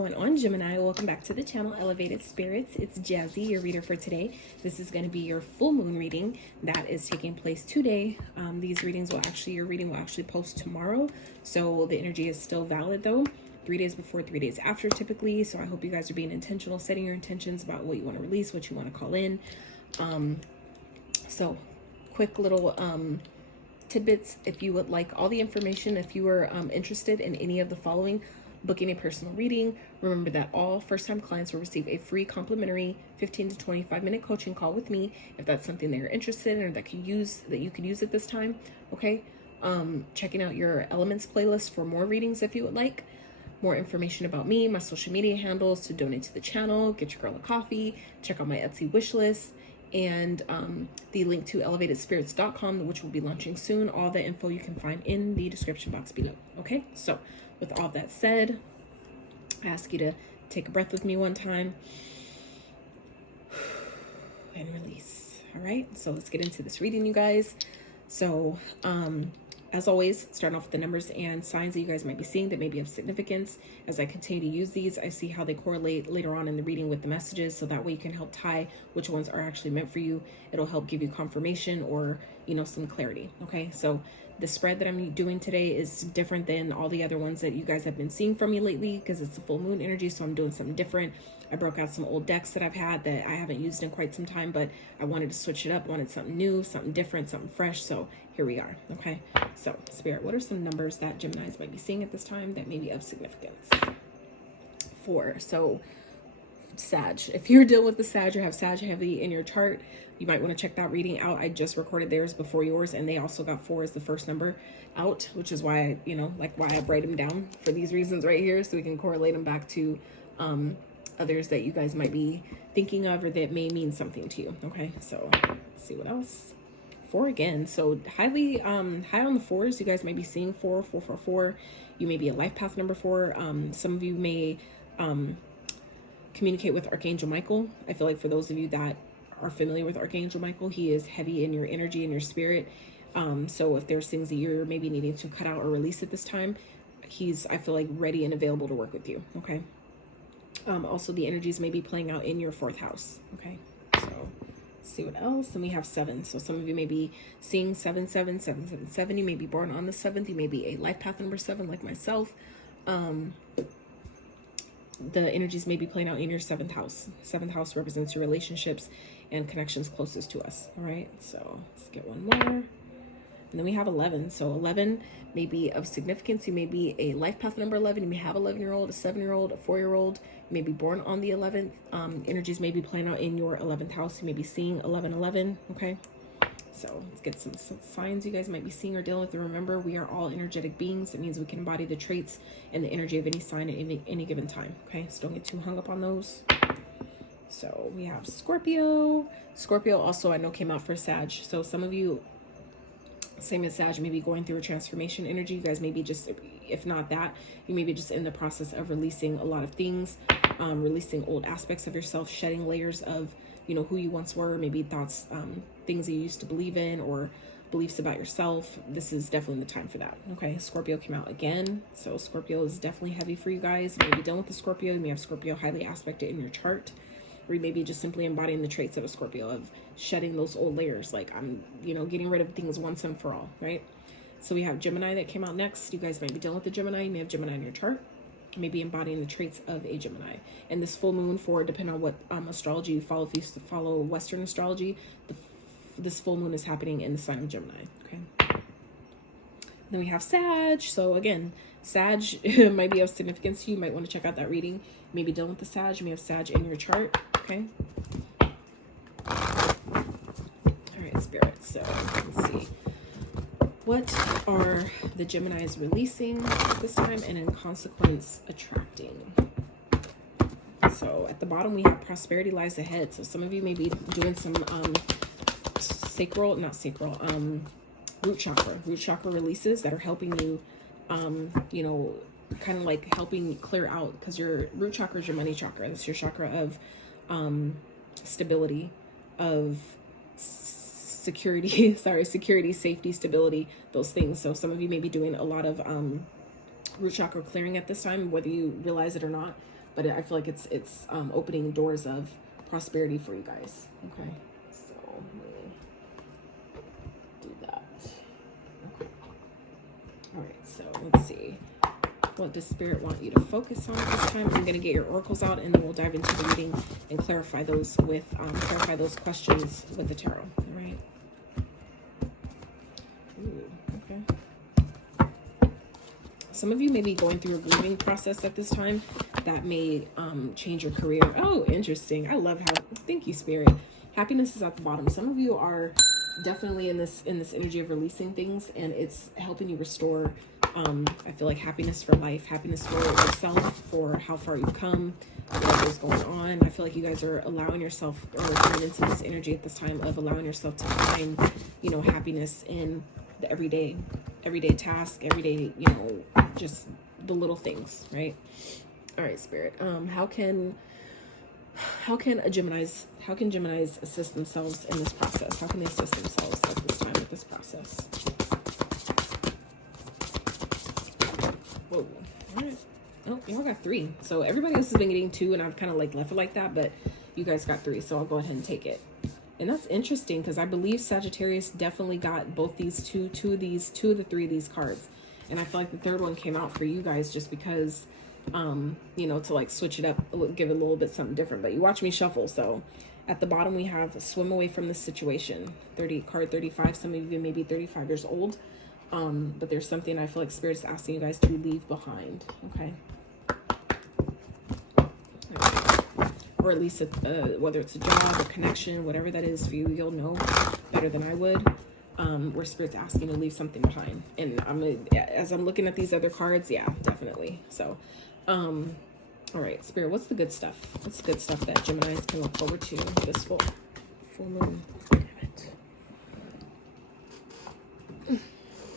going on, Gemini? Welcome back to the channel, Elevated Spirits. It's Jazzy, your reader for today. This is going to be your full moon reading that is taking place today. These readings will actually, your reading will actually post tomorrow. So the energy is still valid though. 3 days before, 3 days after typically. So I hope you guys are being intentional, setting your intentions about what you want to release, what you want to call in. So quick little tidbits. If you would like all the information, if you are interested in any of the following, booking a personal reading, remember that all first-time clients will receive a free complimentary 15 to 25-minute coaching call with me if that's something that you're interested in or that you can use at this time. Okay. Checking out your elements playlist for more readings if you would like. More information about me, my social media handles, to donate to the channel, get your girl a coffee, check out my Etsy wish list, and the link to elevatedspirits.com, which will be launching soon. All the info you can find in the description box below. Okay, so with all that said, I ask you to take a breath with me one time and release. All right, so let's get into this reading, you guys. So as always, starting off with the numbers and signs that you guys might be seeing that may be of significance. As I continue to use these, I see how they correlate later on in the reading with the messages, so that way you can help tie which ones are actually meant for you. It'll help give you confirmation or, you know, some clarity. Okay, so the spread that I'm doing today is different than all the other ones that you guys have been seeing from me lately because it's a full moon energy, so I'm doing something different. I broke out some old decks that I've had that I haven't used in quite some time, but I wanted to switch it up, wanted something new, something different, something fresh. So here we are. Okay, so Spirit, what are some numbers that Geminis might be seeing at this time that may be of significance? 4. So Sag, if you're dealing with the Sag or have Sag heavy in your chart, you might want to check that reading out. I just recorded theirs before yours, and they also got 4 as the first number out, which is why why I write them down for these reasons right here, so we can correlate them back to others that you guys might be thinking of or that may mean something to you. Okay, so let's see what else. 4 again, so highly high on the 4s. You guys might be seeing 4, 4, 4, 4. You may be a life path number 4. Some of you may communicate with Archangel Michael. I feel like for those of you that are familiar with Archangel Michael, he is heavy in your energy and your spirit. So if there's things that you're maybe needing to cut out or release at this time, he's, I feel like, ready and available to work with you. Okay. Also, the energies may be playing out in your 4th house. Okay, so let's see what else. And we have 7. So some of you may be seeing 7, 7, 7, 7, 7. You may be born on the 7th. You may be a life path number 7 like myself. The energies may be playing out in your 7th house. 7th house represents your relationships and connections closest to us. All right, so let's get one more. And then we have 11. So 11 may be of significance. You may be a life path number 11. You may have 11-year-old, a 7-year-old, a 4-year-old. You may be born on the 11th. Energies may be playing out in your 11th house. You may be seeing 1111. Okay, so let's get some signs you guys might be seeing or dealing with. And remember, we are all energetic beings. It means we can embody the traits and the energy of any sign at any given time. Okay, so don't get too hung up on those. So we have Scorpio. Scorpio also, I know, came out for Sag. So some of you, same as Sag, may be going through a transformation energy. You guys may be just, if not that, you may be just in the process of releasing a lot of things, releasing old aspects of yourself, shedding layers of, you know, who you once were, maybe thoughts, things that you used to believe in, or beliefs about yourself. This is definitely the time for that. Okay, Scorpio came out again. So Scorpio is definitely heavy for you guys. You may be dealing with the Scorpio. You may have Scorpio highly aspected in your chart. Or you may be just simply embodying the traits of a Scorpio, of shedding those old layers, like I'm, you know, getting rid of things once and for all, right? So we have Gemini that came out next. You guys might be dealing with the Gemini. You may have Gemini in your chart. You may be embodying the traits of a Gemini. And this full moon, for depending on what astrology you follow, if you follow Western astrology, this full moon is happening in the sign of Gemini. Okay. Then we have Sag. So again, Sag might be of significance to you. You might want to check out that reading. You may be dealing with the Sag. You may have Sag in your chart. Okay. All right, Spirit. So let's see. What are the Geminis releasing this time and in consequence attracting? So at the bottom we have prosperity lies ahead. So some of you may be doing some root chakra releases that are helping you, you know, kind of like helping clear out, because your root chakra is your money chakra. That's your chakra of stability, of security, security, safety, stability, those things. So some of you may be doing a lot of root chakra clearing at this time, whether you realize it or not. but I feel like it's opening doors of prosperity for you guys. Okay, so let me do that. Okay. All right, so let's see. What does Spirit want you to focus on this time? I'm going to get your oracles out, and then we'll dive into the reading and clarify those with clarify those questions with the tarot. All right. Ooh, okay. Some of you may be going through a grieving process at this time that may change your career. Oh, interesting. I love how. Thank you, Spirit. Happiness is at the bottom. Some of you are definitely in this energy of releasing things, and it's helping you restore. I feel like happiness for life, happiness for yourself, for how far you've come, what is going on. I feel like you guys are allowing yourself, or coming into this energy at this time of allowing yourself to find, you know, happiness in the everyday task, everyday, you know, just the little things, right? All right, Spirit. How can Geminis assist themselves in this process? How can they assist themselves at this time with this process? Whoa. All right. Oh, y'all got 3. So everybody else has been getting 2, and I've kind of like left it like that, but you guys got 3, so I'll go ahead and take it. And that's interesting because I believe Sagittarius definitely got both these two of the 3 of these cards. And I feel like the third one came out for you guys just because, you know, to like switch it up, give it a little bit something different. But you watch me shuffle. So at the bottom we have swim away from this situation. Card 35. Some of you may be 35 years old. But there's something I feel like Spirit's asking you guys to leave behind. Okay. Or at least whether it's a job or connection, whatever that is for you, you'll know better than I would. Where Spirit's asking you to leave something behind. And as I'm looking at these other cards, yeah, definitely. So, all right, Spirit, what's the good stuff? What's the good stuff that Geminis can look forward to this full moon? Damn it.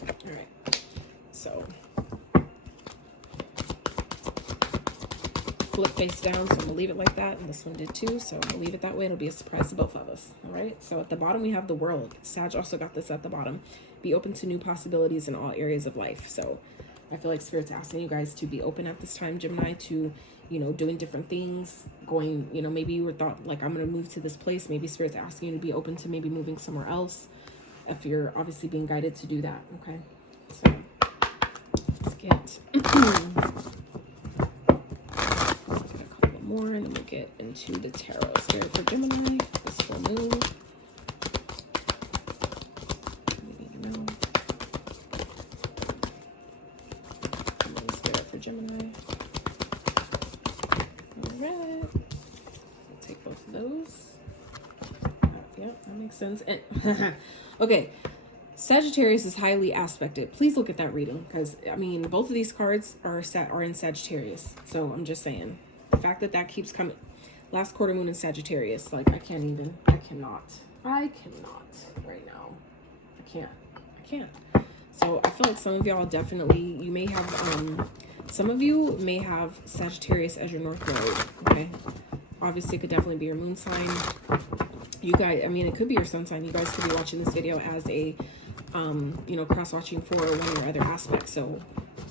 All right, so flip face down, so I'm gonna leave it like that, and this one did too, so I'm gonna leave it that way. It'll be a surprise to both of us. All right, so at the bottom we have the World. Sag also got this at the bottom. Be open to new possibilities in all areas of life. So I feel like Spirit's asking you guys to be open at this time, Gemini, to, you know, doing different things, going, you know, maybe you were thought like, I'm gonna move to this place. Maybe Spirit's asking you to be open to maybe moving somewhere else, if you're obviously being guided to do that. Okay, so let's get more, and then we'll get into the tarot. Spirit for Gemini, this full moon. We need to know. And then Spirit for Gemini. All right. We'll take both of those. Yeah, that makes sense. And okay. Sagittarius is highly aspected. Please look at that reading, because I mean both of these cards are in Sagittarius. So I'm just saying. The fact that keeps coming, last quarter moon in Sagittarius, like I cannot right now. I can't. So I feel like some of y'all definitely, you may have, some of you may have Sagittarius as your North Node, okay? Obviously it could definitely be your moon sign. You guys, I mean, it could be your sun sign. You guys could be watching this video as a, you know, cross-watching for one of your other aspects. So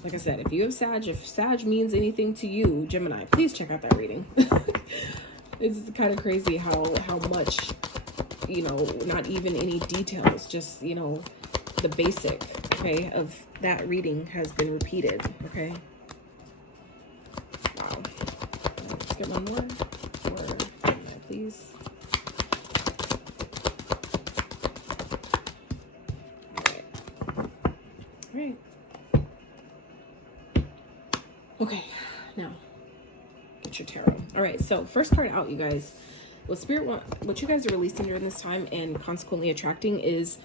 like I said, if you have Sag, if Sag means anything to you, Gemini, please check out that reading. It's kind of crazy how much, you know, not even any details, just, you know, the basic, okay, of that reading has been repeated, okay? Wow. Let's get one more for Gemini, please. All right. Okay, now get your tarot. All right, so first card out, you guys. What you guys are releasing during this time and consequently attracting is,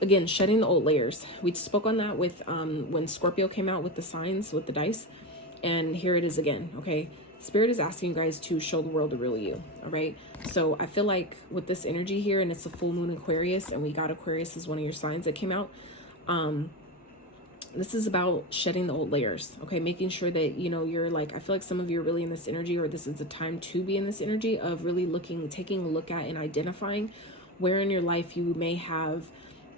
again, shedding the old layers. We spoke on that with when Scorpio came out with the signs, with the dice, and here it is again. Okay, Spirit is asking you guys to show the world the real you. All right, so I feel like with this energy here, and it's a full moon Aquarius, and we got Aquarius as one of your signs that came out. This is about shedding the old layers, okay? Making sure that, you know, you're like, I feel like some of you are really in this energy, or this is the time to be in this energy of really taking a look at and identifying where in your life you may have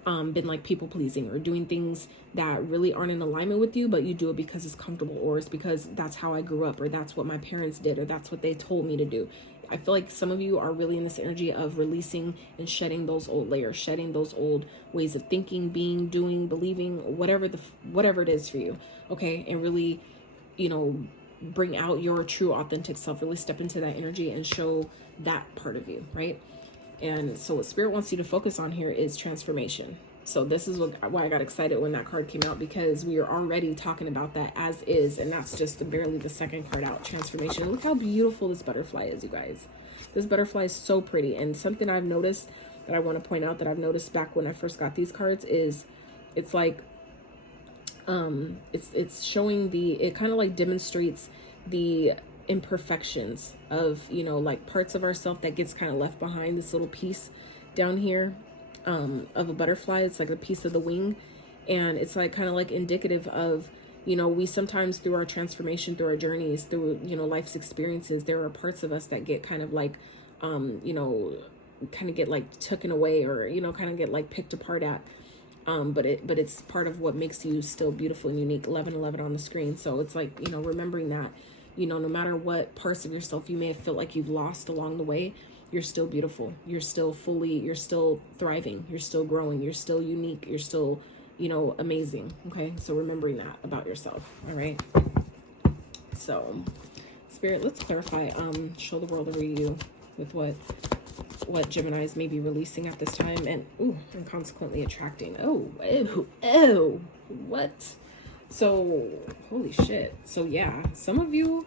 been like people pleasing or doing things that really aren't in alignment with you, but you do it because it's comfortable, or it's because that's how I grew up, or that's what my parents did, or that's what they told me to do. I feel like some of you are really in this energy of releasing and shedding those old layers, shedding those old ways of thinking, being, doing, believing, whatever it is for you. Okay. And really, you know, bring out your true authentic self, really step into that energy and show that part of you. Right. And so what Spirit wants you to focus on here is transformation. So this is why I got excited when that card came out, because we are already talking about that as is. And that's just barely the second card out, transformation. Look how beautiful this butterfly is, you guys. This butterfly is so pretty. And something I've noticed that I want to point out that I've noticed back when I first got these cards is it's like, it's showing it kind of like demonstrates the imperfections of, you know, like parts of ourself that gets kind of left behind. This little piece down here of a butterfly, it's like a piece of the wing, and it's like kind of like indicative of, you know, we sometimes through our transformation, through our journeys, through, you know, life's experiences, there are parts of us that get kind of like you know, kind of get like taken away, or, you know, kind of get like picked apart at, but it's part of what makes you still beautiful and unique. 1111 on the screen. So it's like, you know, remembering that, you know, no matter what parts of yourself you may have felt like you've lost along the way, you're still beautiful. You're still you're still thriving. You're still growing. You're still unique. You're still, you know, amazing. Okay. So remembering that about yourself. All right. So Spirit, let's clarify, show the world a review with what Geminis may be releasing at this time, and consequently attracting. What? So holy shit. So yeah, some of you,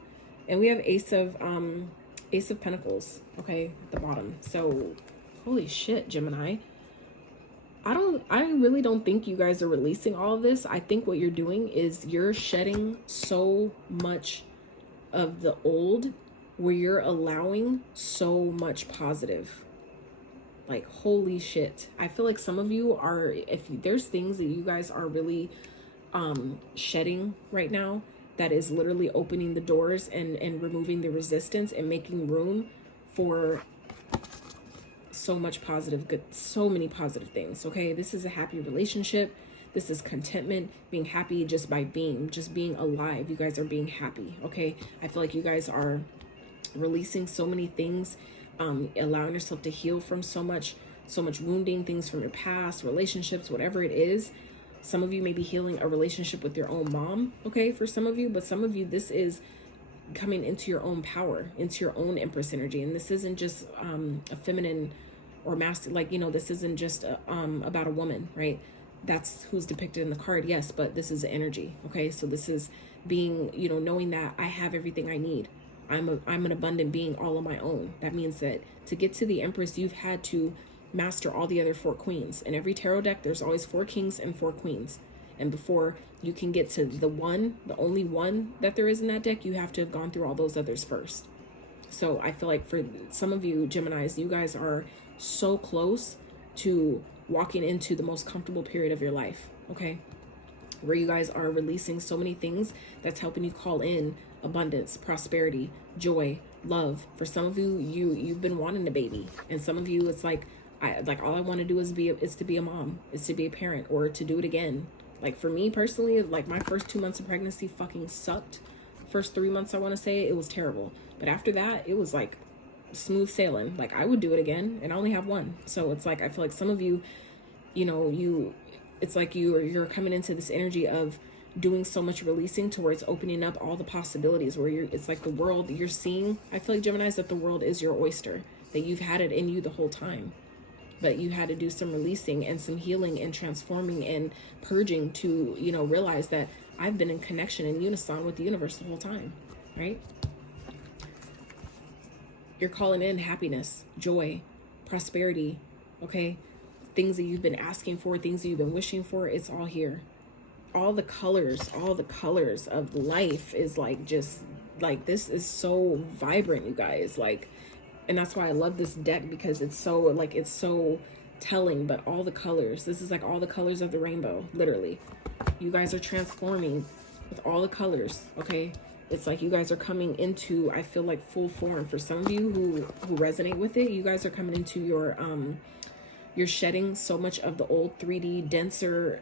and we have Ace of Pentacles, okay, at the bottom. So holy shit, Gemini. I really don't think you guys are releasing all of this. I think what you're doing is you're shedding so much of the old, where you're allowing so much positive. Like, holy shit. I feel like some of you are, if there's things that you guys are really shedding right now, that is literally opening the doors and removing the resistance and making room for so much positive good, so many positive things. Okay, this is a happy relationship. This is contentment, being happy just by being, just being alive. You guys are being happy. Okay, I feel like you guys are releasing so many things, allowing yourself to heal from so much wounding, things from your past, relationships, whatever it is. Some of you may be healing a relationship with your own mom, okay, for some of you, but some of you, this is coming into your own power, into your own Empress energy. And this isn't just a feminine or masculine, like, you know, this isn't just about a woman, right? That's who's depicted in the card, yes, but this is energy, okay? So this is being, you know, knowing that I have everything I need. I'm an abundant being all on my own. That means that to get to the Empress, you've had to master all the other 4 queens. In every tarot deck, there's always 4 kings and 4 queens. And before you can get to the only one that there is in that deck, you have to have gone through all those others first. So I feel like for some of you Geminis, you guys are so close to walking into the most comfortable period of your life, okay? Where you guys are releasing so many things that's helping you call in abundance, prosperity, joy, love. For some of you, you've been wanting a baby, and some of you, it's like, all I want to do is to be a mom, is to be a parent, or to do it again. Like for me personally, like my first 2 months of pregnancy fucking sucked. First 3 months, I want to say, it was terrible. But after that, it was like smooth sailing. Like I would do it again, and I only have one. So it's like, I feel like some of you, you know, it's like you're coming into this energy of doing so much releasing to where it's opening up all the possibilities, where it's like the world you're seeing. I feel like Geminis, that the world is your oyster, that you've had it in you the whole time, but you had to do some releasing and some healing and transforming and purging to, you know, realize that I've been in connection and unison with the universe the whole time, right? You're calling in happiness, joy, prosperity, okay? Things that you've been asking for, things that you've been wishing for, it's all here. All the colors of life is like, just like, this is so vibrant, you guys. Like, and that's why I love this deck, because it's so, like, it's so telling. But all the colors, this is like all the colors of the rainbow, literally. You guys are transforming with all the colors, okay? It's like you guys are coming into, I feel like, full form. For some of you who resonate with it, you guys are coming into your You're shedding so much of the old 3D denser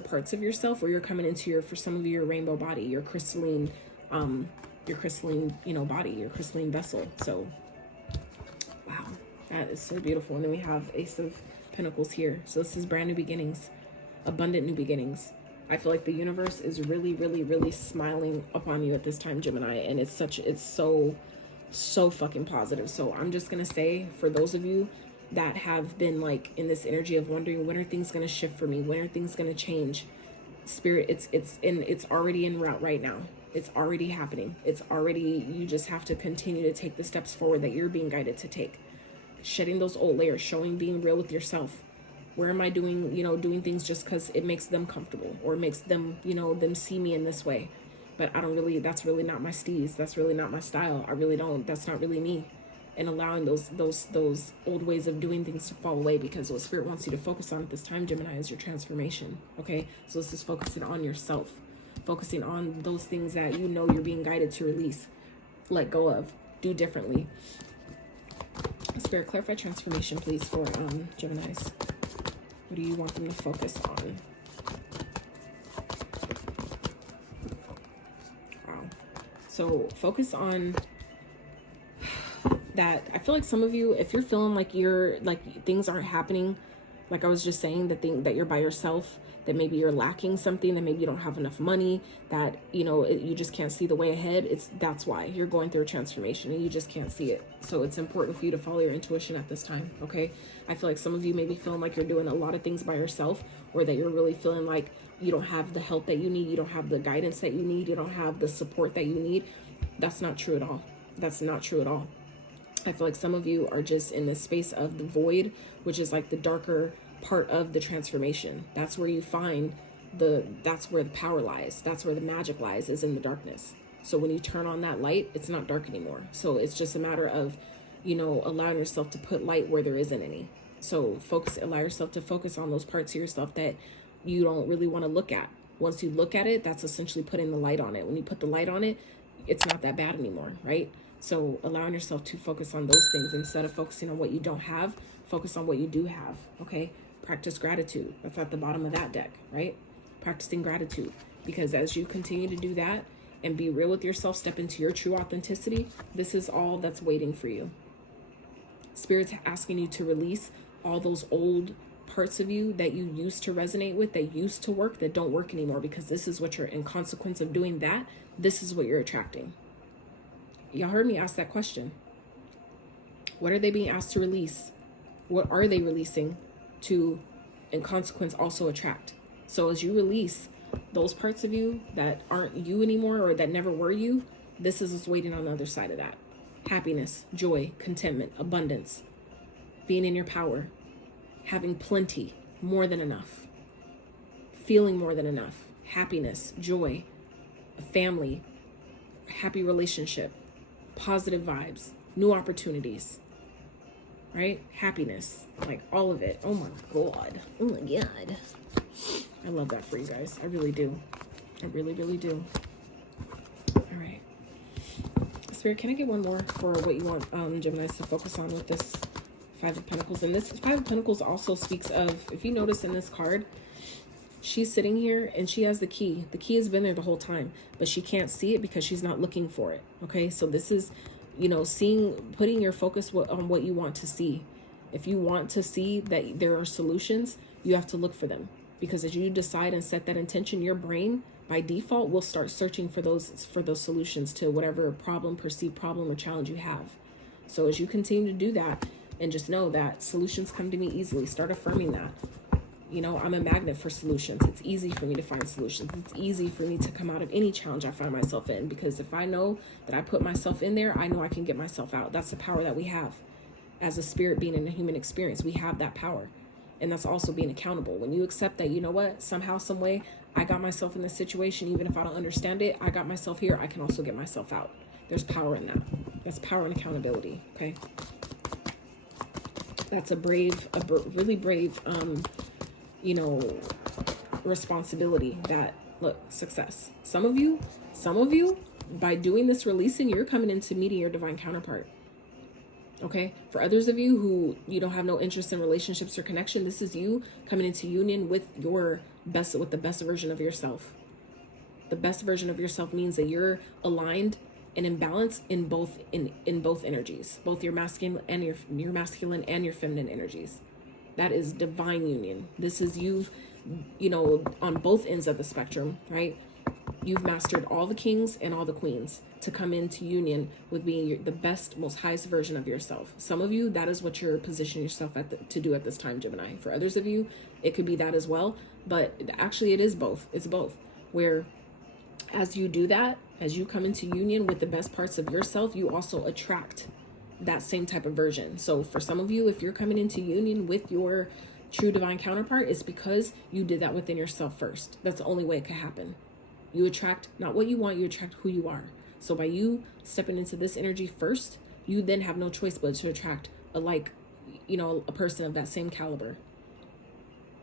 parts of yourself, where you're coming into your, for some of you, your rainbow body, your crystalline, you know, body, your crystalline vessel. So wow, that is so beautiful. And then we have Ace of Pentacles here. So this is brand new beginnings, abundant new beginnings. I feel like the universe is really, really, really smiling upon you at this time, Gemini. And it's so fucking positive. So I'm just going to say, for those of you that have been like in this energy of wondering, when are things going to shift for me? When are things going to change? Spirit, it's already en route right now. It's already happening. It's already, you just have to continue to take the steps forward that you're being guided to take. Shedding those old layers, showing, being real with yourself. Where am I doing, you know, doing things just because it makes them comfortable, or makes them, you know, them see me in this way? But I don't really, that's really not my steez. That's really not my style. I really don't, that's not really me. And allowing those old ways of doing things to fall away, because what Spirit wants you to focus on at this time, Gemini, is your transformation. Okay, so this is focusing on yourself, focusing on those things that you know you're being guided to release, let go of, do differently. Spirit, clarify transformation, please, for Geminis. What do you want them to focus on? Wow. So focus on that. I feel like some of you, if you're feeling like you're like things aren't happening, like I was just saying, that you're by yourself, that maybe you're lacking something, that maybe you don't have enough money, that, you know, you just can't see the way ahead. That's why you're going through a transformation and you just can't see it. So it's important for you to follow your intuition at this time. Okay. I feel like some of you may be feeling like you're doing a lot of things by yourself, or that you're really feeling like you don't have the help that you need. You don't have the guidance that you need. You don't have the support that you need. That's not true at all. That's not true at all. I feel like some of you are just in this space of the void, which is like the darker part of the transformation. That's where you find that's where the power lies. That's where the magic lies, is in the darkness. So when you turn on that light, it's not dark anymore. So it's just a matter of, you know, allowing yourself to put light where there isn't any. So allow yourself to focus on those parts of yourself that you don't really want to look at. Once you look at it, that's essentially putting the light on it. When you put the light on it, it's not that bad anymore, right? So allowing yourself to focus on those things instead of focusing on what you don't have. Focus on what you do have, okay? Practice gratitude. That's at the bottom of that deck, right? Practicing gratitude. Because as you continue to do that and be real with yourself, step into your true authenticity, this is all that's waiting for you. Spirit's asking you to release all those old parts of you that you used to resonate with, that used to work, that don't work anymore, because this is what you're, in consequence of doing that, this is what you're attracting. Y'all heard me ask that question. What are they being asked to release? What are they releasing to, in consequence, also attract? So as you release those parts of you that aren't you anymore, or that never were you, this is what's waiting on the other side of that. Happiness, joy, contentment, abundance, being in your power, having plenty, more than enough, feeling more than enough, happiness, joy, a family, a happy relationship, positive vibes, new opportunities, right? Happiness, like all of it. Oh my God. Oh my God. I love that for you guys. I really do. I really, really do. All right. Spirit, can I get one more for what you want Geminis to focus on with this Five of Pentacles? And this Five of Pentacles also speaks of, if you notice in this card, she's sitting here and she has the key. The key has been there the whole time, but she can't see it because she's not looking for it. Okay, so this is, you know, putting your focus on what you want to see. If you want to see that there are solutions, you have to look for them. Because as you decide and set that intention, your brain by default will start searching for those solutions to whatever perceived problem or challenge you have. So as you continue to do that, and just know that solutions come to me easily, start affirming that. You know, I'm a magnet for solutions. It's easy for me to find solutions. It's easy for me to come out of any challenge I find myself in, because if I know that I put myself in there, I know I can get myself out. That's the power that we have as a spirit being in a human experience. We have that power. And that's also being accountable. When you accept that, you know what, somehow, some way, I got myself in this situation, even if I don't understand it, I got myself here, I can also get myself out. There's power in that. That's power and accountability, okay? That's a really brave, you know, responsibility that, look, success. Some of you, by doing this releasing, you're coming into meeting your divine counterpart. Okay, for others of you who have no interest in relationships or connection, this is you coming into union with the best version of yourself. The best version of yourself means that you're aligned and in balance in both energies, both your masculine and your masculine and your feminine energies. That is divine union. This is you on both ends of the spectrum, right? You've mastered all the kings and all the queens to come into union with being the best, most highest version of yourself. Some of you, that is what you're positioning yourself to do at this time, Gemini. For others of you, it could be that as well. But actually, it is both. It's both. Where as you do that, as you come into union with the best parts of yourself, you also attract that same type of version. So for some of you, if you're coming into union with your true divine counterpart, it's because you did that within yourself first. That's the only way it could happen. You attract not what you want, you attract who you are. So by you stepping into this energy first, you then have no choice but to attract a person of that same caliber,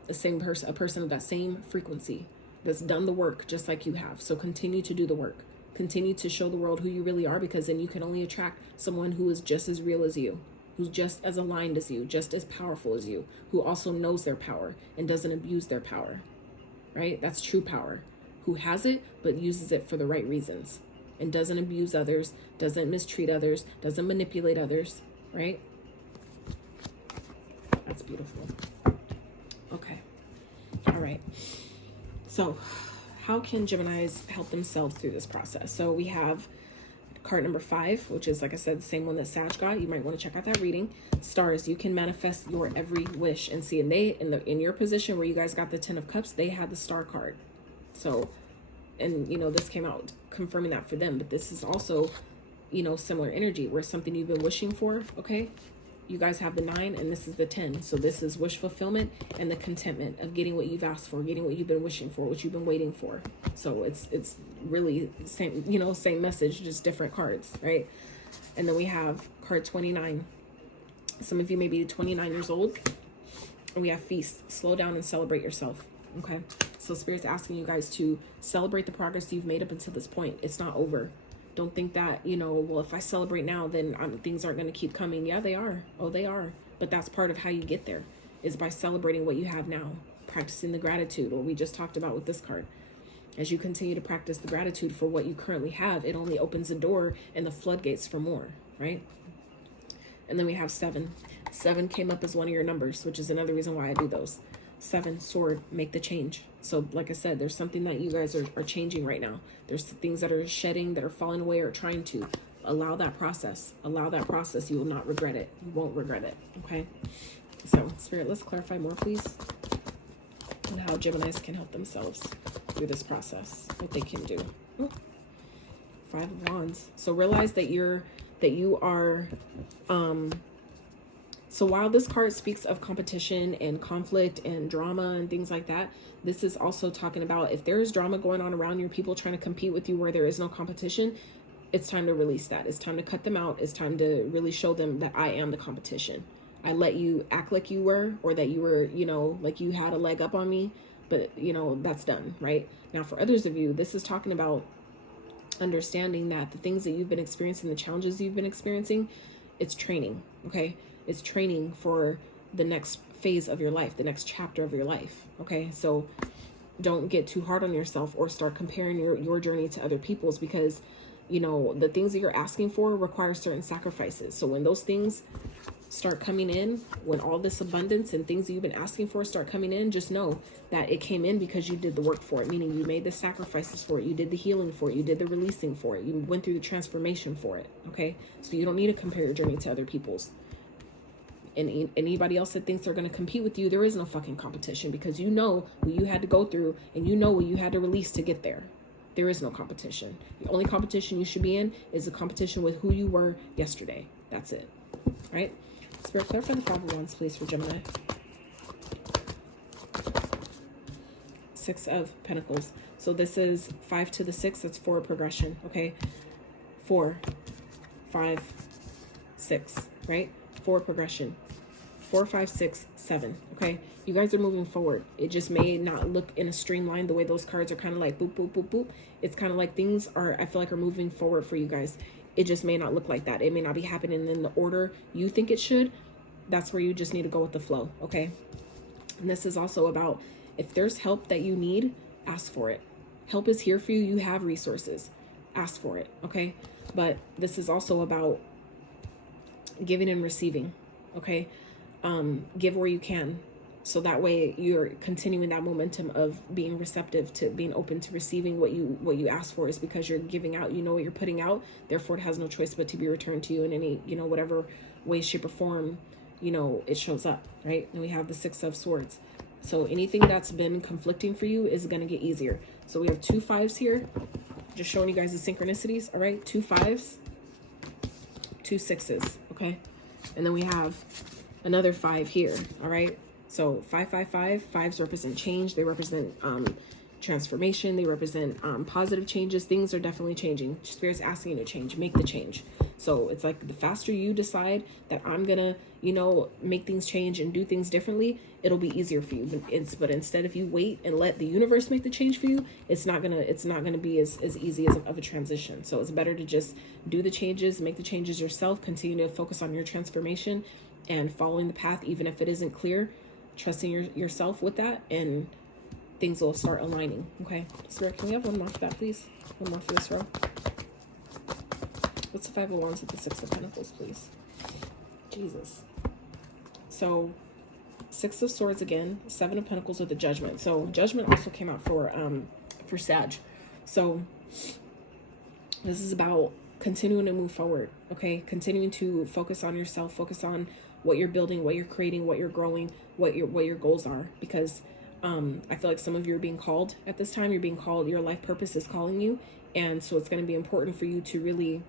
a person of that same frequency that's done the work just like you have. So continue to do the work. Continue to show the world who you really are, because then you can only attract someone who is just as real as you, who's just as aligned as you, just as powerful as you, who also knows their power and doesn't abuse their power, right? That's true power. Who has it, but uses it for the right reasons and doesn't abuse others, doesn't mistreat others, doesn't manipulate others, right? That's beautiful. Okay. All right. So how can Geminis help themselves through this process? So we have card number 5, which is, like I said, the same one that Sag got. You might want to check out that reading. Stars, you can manifest your every wish. And see, and they, in your position where you guys got the 10 of Cups, they had the Star card. So, and this came out confirming that for them, but this is also, similar energy where something you've been wishing for, okay? You guys have the 9 and this is the 10. So this is wish fulfillment and the contentment of getting what you've asked for, getting what you've been wishing for, what you've been waiting for. So it's really same, same message, just different cards, right? And then we have card 29. Some of you may be 29 years old. And we have feast. Slow down and celebrate yourself. Okay, so Spirit's asking you guys to celebrate the progress you've made up until this point. It's not over. Don't think that, well, if I celebrate now, then things aren't going to keep coming. Yeah, they are. Oh, they are. But that's part of how you get there, is by celebrating what you have now, practicing the gratitude, what we just talked about with this card. As you continue to practice the gratitude for what you currently have, it only opens the door and the floodgates for more, right? And then we have 7. 7 came up as one of your numbers, which is another reason why I do those. 7, sword, make the change. So like I said, there's something that you guys are changing right now. There's things that are shedding, that are falling away, or trying to. Allow that process. Allow that process. You will not regret it. You won't regret it. Okay? So, Spirit, let's clarify more, please, on how Geminis can help themselves through this process. What they can do. Ooh. 5 of Wands. So realize that you are so while this card speaks of competition and conflict and drama and things like that, this is also talking about if there is drama going on around you, people trying to compete with you where there is no competition, it's time to release that. It's time to cut them out. It's time to really show them that I am the competition. I let you act like you were, or that you were, like you had a leg up on me, but that's done, right? Now for others of you, this is talking about understanding that the things that you've been experiencing, the challenges you've been experiencing, it's training, okay? It's training for the next phase of your life, the next chapter of your life, okay? So don't get too hard on yourself or start comparing your journey to other people's, because, the things that you're asking for require certain sacrifices. So when those things start coming in, when all this abundance and things that you've been asking for start coming in, just know that it came in because you did the work for it, meaning you made the sacrifices for it, you did the healing for it, you did the releasing for it, you went through the transformation for it, okay? So you don't need to compare your journey to other people's. And anybody else that thinks they're going to compete with you, there is no fucking competition, because you know what you had to go through and you know what you had to release to get there. There is no competition. The only competition you should be in is a competition with who you were yesterday. That's it. Right? Spirit, clarify the 5 of Wands, please, for Gemini. 6 of Pentacles. So this is 5 to the 6. That's 4 progression. Okay? 4, 5, 6. Right? 4 progression. 4, 5, 6, 7. Okay, you guys are moving forward. It just may not look in a streamline the way those cards are kind of like boop, boop, boop, boop. It's kind of like things are, I feel like, are moving forward for you guys It just may not look like that. It may not be happening in the order you think it should. That's where you just need to go with the flow, okay? And this is also about, if there's help that you need, ask for it. Help is here for you. You have resources. Ask for it, okay? But this is also about giving and receiving, okay? Give where you can. So that way you're continuing that momentum of being receptive to being open to receiving what you ask for, is because you're giving out, you know what you're putting out, therefore it has no choice but to be returned to you in any, you know, whatever way, shape, or form, you know, it shows up, right? And we have the 6 of Swords. So anything that's been conflicting for you is going to get easier. So we have 2 5s here, just showing you guys the synchronicities, all right? 2 5s, 2 6s, okay? And then we have another 5 here, all right? So 5 5 5, 5s represent change. They represent transformation. They represent positive changes. Things are definitely changing. Spirit's asking you to change, make the change. So it's like the faster you decide that I'm gonna, you know, make things change and do things differently, it'll be easier for you. But instead, if you wait and let the universe make the change for you, it's not gonna be as easy as of a transition. So it's better to just do the changes, make the changes yourself, continue to focus on your transformation and following the path, even if it isn't clear, trusting yourself with that, and things will start aligning. Okay, Spirit, can we have one more for that, please? One more for this row. What's the 5 of Wands with the 6 of Pentacles, please? Jesus. So 6 of Swords again, 7 of Pentacles with the Judgment. So Judgment also came out for Sag. So this is about continuing to move forward, okay? Continuing to focus on yourself, focus on what you're building, what you're creating, what you're growing, what your goals are. Because I feel like some of you are being called at this time. You're being called, your life purpose is calling you. And so it's going to be important for you to really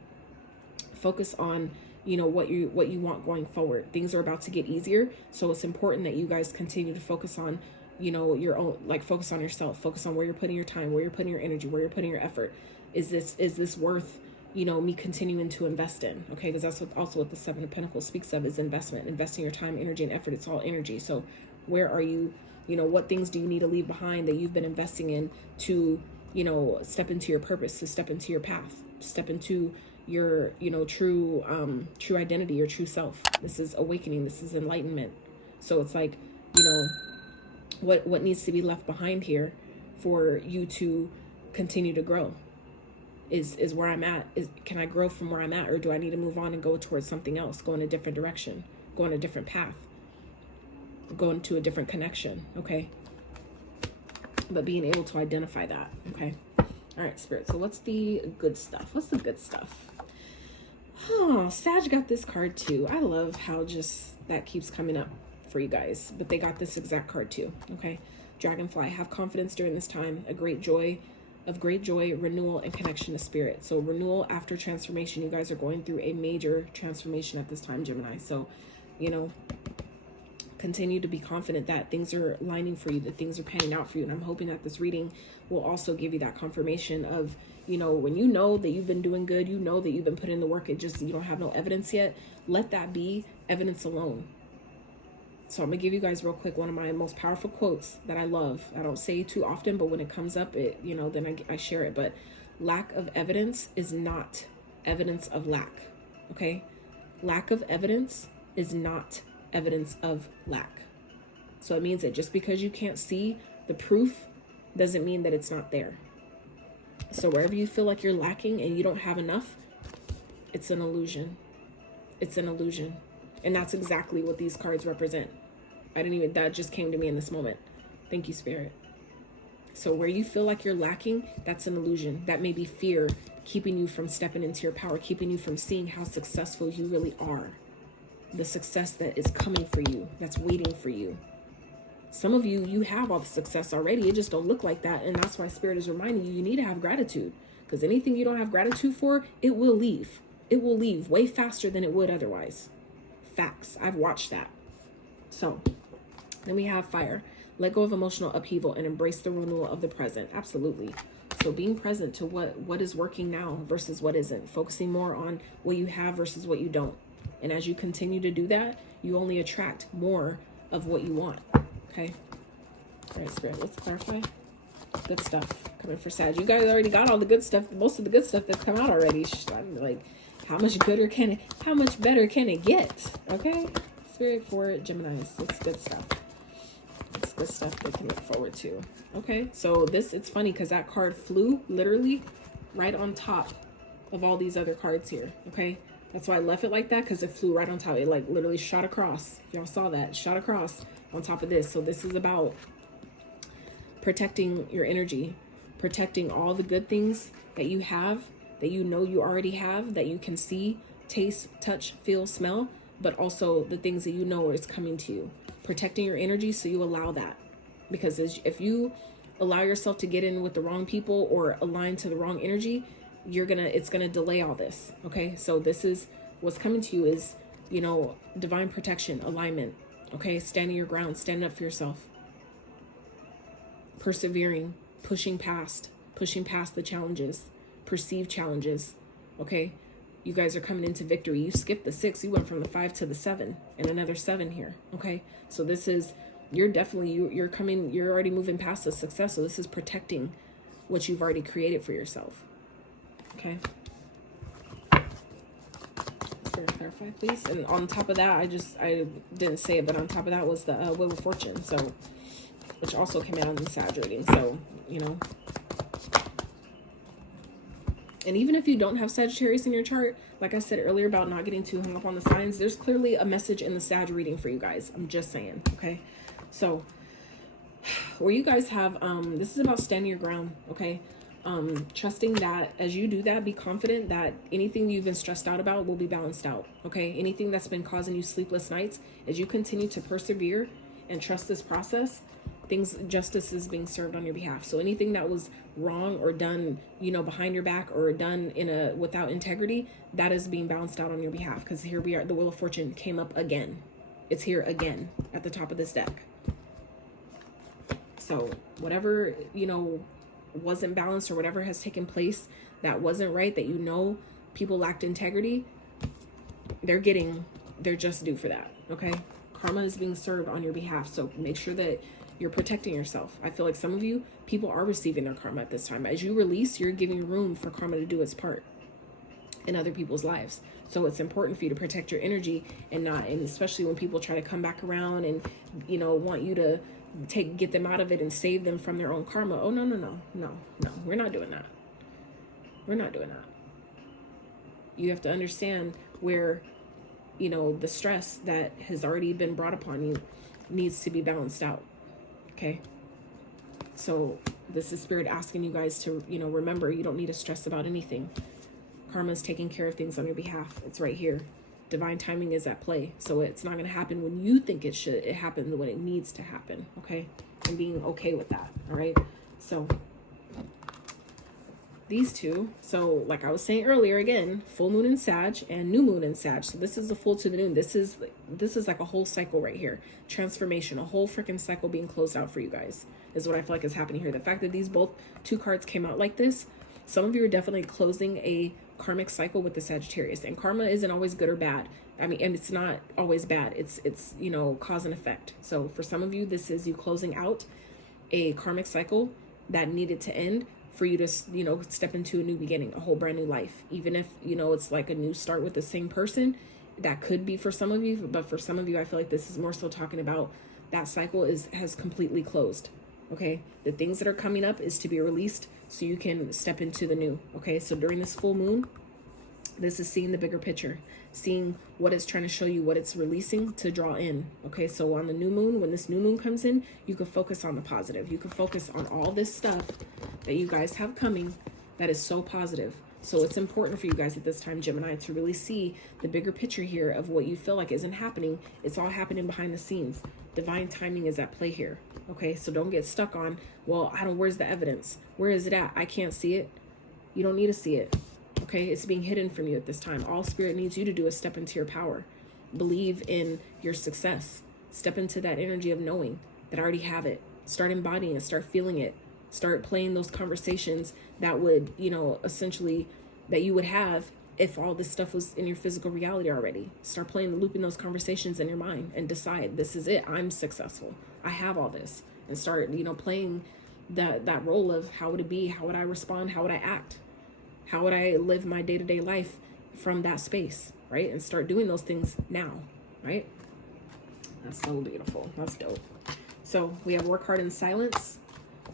focus on, you know, what you want going forward. Things are about to get easier. So it's important that you guys continue to focus on, you know, your own, like focus on yourself, focus on where you're putting your time, where you're putting your energy, where you're putting your effort. Is this worth, you know, me continuing to invest in? Okay, because that's also what the 7 of Pentacles speaks of, is investment, investing your time, energy, and effort. It's all energy. So where are you, you know, what things do you need to leave behind that you've been investing in to, you know, step into your purpose, to step into your path, step into your, you know, true identity, your true self. This is awakening. This is enlightenment. So it's like, you know, what needs to be left behind here for you to continue to grow is where I'm at. Can I grow from where I'm at, or do I need to move on and go towards something else, go in a different direction, go in a different path, go into a different connection? Okay, but being able to identify that. Okay, all right, Spirit, so what's the good stuff? What's the good stuff? Oh, Sag got this card too. I love how just that keeps coming up for you guys, but they got this exact card too. Okay, Dragonfly, have confidence during this time, of great joy, renewal, and connection to Spirit. So renewal after transformation. You guys are going through a major transformation at this time, Gemini. So, you know, continue to be confident that things are lining for you, that things are panning out for you. And I'm hoping that this reading will also give you that confirmation of, you know, when you know that you've been doing good, you know that you've been putting in the work, it just, you don't have no evidence yet. Let that be evidence alone. So I'm gonna give you guys real quick one of my most powerful quotes that I love. I don't say too often, but when it comes up, it, you know, then I share it. But lack of evidence is not evidence of lack. Okay, lack of evidence is not evidence of lack. So it means that just because you can't see the proof doesn't mean that it's not there. So wherever you feel like you're lacking and you don't have enough, it's an illusion. It's an illusion. And that's exactly what these cards represent. That just came to me in this moment. Thank you, Spirit. So where you feel like you're lacking, that's an illusion. That may be fear keeping you from stepping into your power, keeping you from seeing how successful you really are. The success that is coming for you, that's waiting for you. Some of you, you have all the success already. It just don't look like that. And that's why Spirit is reminding you, you need to have gratitude. Because anything you don't have gratitude for, it will leave. It will leave way faster than it would otherwise. Facts. I've watched that. So then we have Fire. Let go of emotional upheaval and embrace the renewal of the present. Absolutely. So being present to what is working now versus what isn't. Focusing more on what you have versus what you don't. And as you continue to do that, you only attract more of what you want. Okay. All right, Spirit, let's clarify. Good stuff coming for Sag. You guys already got all the good stuff. Most of the good stuff that's come out already. I'm like, How much better can it get? Okay. Spirit for Geminis. It's good stuff. It's good stuff they can look forward to. Okay. So it's funny because that card flew literally right on top of all these other cards here. Okay. That's why I left it like that, because it flew right on top. It like literally shot across. Y'all saw that. Shot across on top of this. So this is about protecting your energy, protecting all the good things that you have, that you know you already have, that you can see, taste, touch, feel, smell, but also the things that you know is coming to you. Protecting your energy so you allow that. Because if you allow yourself to get in with the wrong people or align to the wrong energy, it's gonna delay all this. Okay, so this is what's coming to you is, you know, divine protection, alignment. Okay, standing your ground, standing up for yourself, persevering, pushing past the challenges, perceived challenges. Okay, you guys are coming into victory. You skipped the 6, you went from the 5 to the 7, and another 7 here. Okay, so this is, you're already moving past the success. So this is protecting what you've already created for yourself. Okay. Clarify, please. And on top of that, I didn't say it, but on top of that was the Wheel of Fortune, so, which also came out in the Sag reading. So, you know, and even if you don't have Sagittarius in your chart, like I said earlier about not getting too hung up on the signs, there's clearly a message in the Sag reading for you guys. I'm just saying. Okay, so where you guys have this is about standing your ground. Okay. Trusting that as you do that, be confident that anything you've been stressed out about will be balanced out. Okay. Anything that's been causing you sleepless nights, as you continue to persevere and trust this process, justice is being served on your behalf. So anything that was wrong or done, you know, behind your back or done without integrity, that is being balanced out on your behalf. Because here we are, the Wheel of Fortune came up again. It's here again at the top of this deck. So whatever, you know, wasn't balanced or whatever has taken place that wasn't right, that you know people lacked integrity, they're just due for that. Okay, karma is being served on your behalf, so make sure that you're protecting yourself. I feel like some of you people are receiving their karma at this time. As you release, you're giving room for karma to do its part in other people's lives. So it's important for you to protect your energy and especially when people try to come back around and, you know, want you to get them out of it and save them from their own karma. Oh, no. We're not doing that. We're not doing that. You have to understand where, you know, the stress that has already been brought upon you needs to be balanced out. Okay. So this is Spirit asking you guys to, you know, remember, you don't need to stress about anything. Karma is taking care of things on your behalf. It's right here. Divine timing is at play. So it's not going to happen when you think it should. It happens when it needs to happen. Okay. And being okay with that. All right. So these two. So like I was saying earlier, again, full moon in Sag and new moon in Sag. So this is the full to the noon. This is like a whole cycle right here. Transformation, a whole freaking cycle being closed out for you guys is what I feel like is happening here. The fact that these two cards came out like this, some of you are definitely closing a karmic cycle with the Sagittarius, and karma isn't always good or bad. I mean, and it's not always bad. It's you know, cause and effect. So for some of you, this is you closing out a karmic cycle that needed to end for you to, you know, step into a new beginning, a whole brand new life. Even if, you know, it's like a new start with the same person, that could be for some of you, but for some of you, I feel like this is more so talking about that cycle has completely closed. Okay, the things that are coming up is to be released so you can step into the new. Okay, so during this full moon, this is seeing the bigger picture, seeing what it's trying to show you, what it's releasing to draw in. Okay, so on the new moon, when this new moon comes in, you can focus on the positive. You can focus on all this stuff that you guys have coming that is so positive. So it's important for you guys at this time, Gemini, to really see the bigger picture here of what you feel like isn't happening. It's all happening behind the scenes. Divine timing is at play here. Okay, so don't get stuck on, well, where's the evidence? Where is it at? I can't see it. You don't need to see it. Okay, it's being hidden from you at this time. All Spirit needs you to do is step into your power. Believe in your success. Step into that energy of knowing that I already have it. Start embodying it. Start feeling it. Start playing those conversations that would, you know, essentially that you would have if all this stuff was in your physical reality already. Start looping those conversations in your mind and decide, this is it. I'm successful. I have all this. And start, you know, playing that role of how would it be? How would I respond? How would I act? How would I live my day-to-day life from that space, right? And start doing those things now, right? That's so beautiful. That's dope. So we have work hard in silence,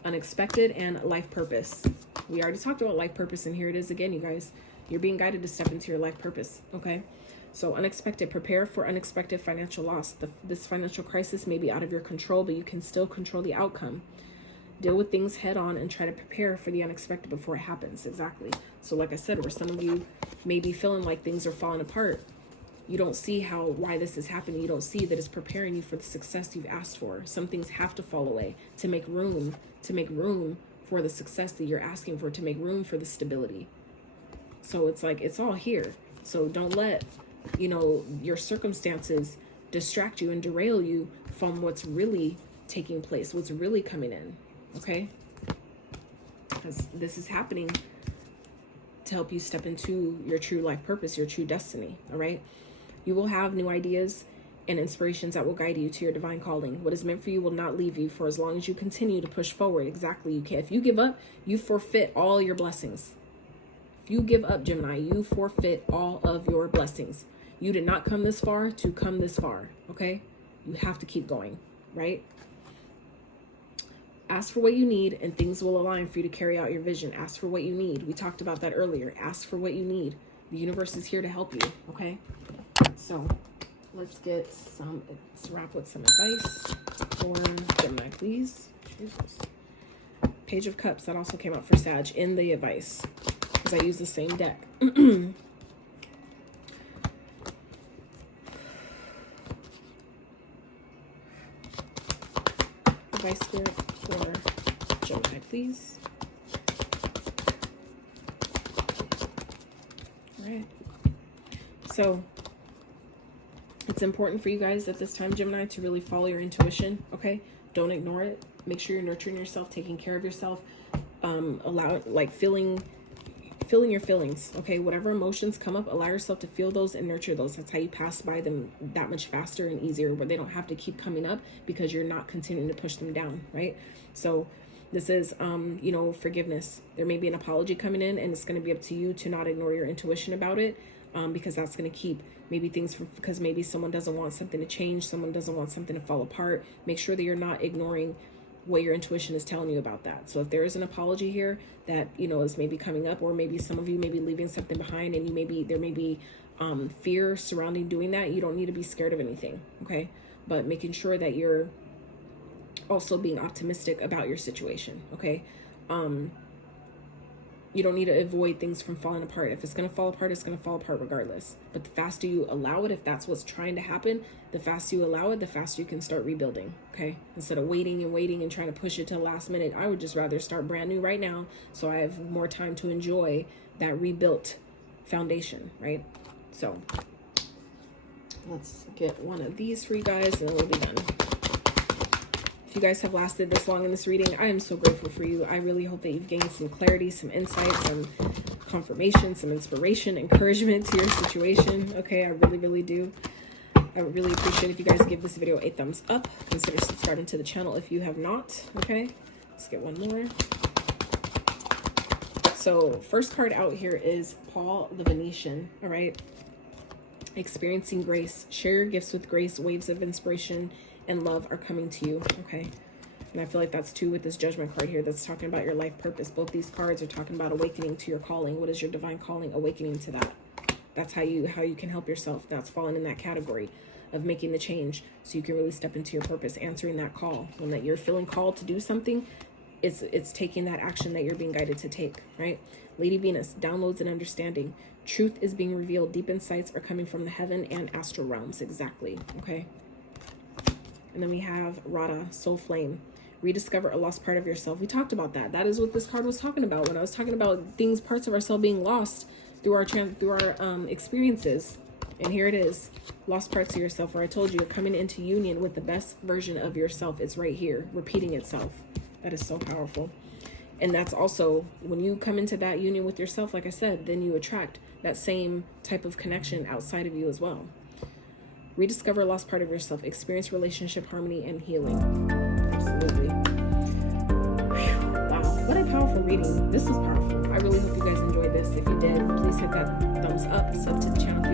unexpected, and life purpose. We already talked about life purpose, and here it is again, you guys. You're being guided to step into your life purpose, okay? So unexpected, prepare for unexpected financial loss. This financial crisis may be out of your control, but you can still control the outcome. Deal with things head on and try to prepare for the unexpected before it happens. Exactly. So like I said, where some of you may be feeling like things are falling apart, you don't see why this is happening. You don't see that it's preparing you for the success you've asked for. Some things have to fall away to make room for the success that you're asking for, to make room for the stability. So it's like, it's all here. So don't let, your circumstances distract you and derail you from what's really taking place, what's really coming in. Okay? Because this is happening to help you step into your true life purpose, your true destiny. All right? You will have new ideas and inspirations that will guide you to your divine calling. What is meant for you will not leave you for as long as you continue to push forward. Exactly. You can. If you give up, you forfeit all your blessings. If you give up, Gemini, you forfeit all of your blessings. You did not come this far to come this far. Okay? You have to keep going, right? Ask for what you need and things will align for you to carry out your vision. Ask for what you need. We talked about that earlier. Ask for what you need. The universe is here to help you. Okay? So let's wrap with some advice for Gemini, please. Jesus. Page of Cups, that also came out for Sag in the advice, because I use the same deck. Advice spirit for Gemini, please. All right. So it's important for you guys at this time, Gemini, to really follow your intuition, okay? Don't ignore it. Make sure you're nurturing yourself, taking care of yourself. Feeling your feelings, okay? Whatever emotions come up, allow yourself to feel those and nurture those. That's how you pass by them that much faster and easier, where they don't have to keep coming up because you're not continuing to push them down, right? So this is, forgiveness. There may be an apology coming in, and it's going to be up to you to not ignore your intuition about it. Because that's going to keep maybe things because maybe someone doesn't want something to change. Someone doesn't want something to fall apart. Make sure that you're not ignoring what your intuition is telling you about that. So if there is an apology here that, is maybe coming up, or maybe some of you may be leaving something behind, and there may be fear surrounding doing that. You don't need to be scared of anything. Okay. But making sure that you're also being optimistic about your situation. Okay. You don't need to avoid things from falling apart. If it's going to fall apart, it's going to fall apart regardless. But the faster you allow it, if that's what's trying to happen, the faster you allow it, the faster you can start rebuilding, okay? Instead of waiting and trying to push it to the last minute, I would just rather start brand new right now so I have more time to enjoy that rebuilt foundation, right? So let's get one of these for you guys and then we'll be done. You guys have lasted this long in this reading, I am so grateful for you. I really hope that you've gained some clarity, some insight, some confirmation, some inspiration, encouragement to your situation. Okay, I really, really do. I would really appreciate if you guys give this video a thumbs up. Consider subscribing to the channel if you have not. Okay, let's get one more. So first card out here is Paul the Venetian. All right, experiencing grace. Share your gifts with grace. Waves of inspiration and love are coming to you. Okay, and I feel like that's too with this Judgment card here that's talking about your life purpose. Both these cards are talking about awakening to your calling. What is your divine calling? Awakening to that. That's how you can help yourself. That's falling in that category of making the change so you can really step into your purpose, answering that call. When that you're feeling called to do something, it's taking that action that you're being guided to take, right? Lady Venus, downloads and understanding. Truth is being revealed. Deep insights are coming from the heaven and astral realms. Exactly. Okay. And then we have Radha, Soul Flame. Rediscover a lost part of yourself. We talked about that. That is what this card was talking about when I was talking about things, parts of ourselves being lost through our experiences. And here it is, lost parts of yourself, where I told you you're coming into union with the best version of yourself. It's right here, repeating itself. That is so powerful. And that's also, when you come into that union with yourself, like I said, then you attract that same type of connection outside of you as well. Rediscover a lost part of yourself. Experience relationship harmony and healing. Absolutely. Whew. Wow, what a powerful reading. This was powerful. I really hope you guys enjoyed this. If you did, please please hit that thumbs up, sub to the channel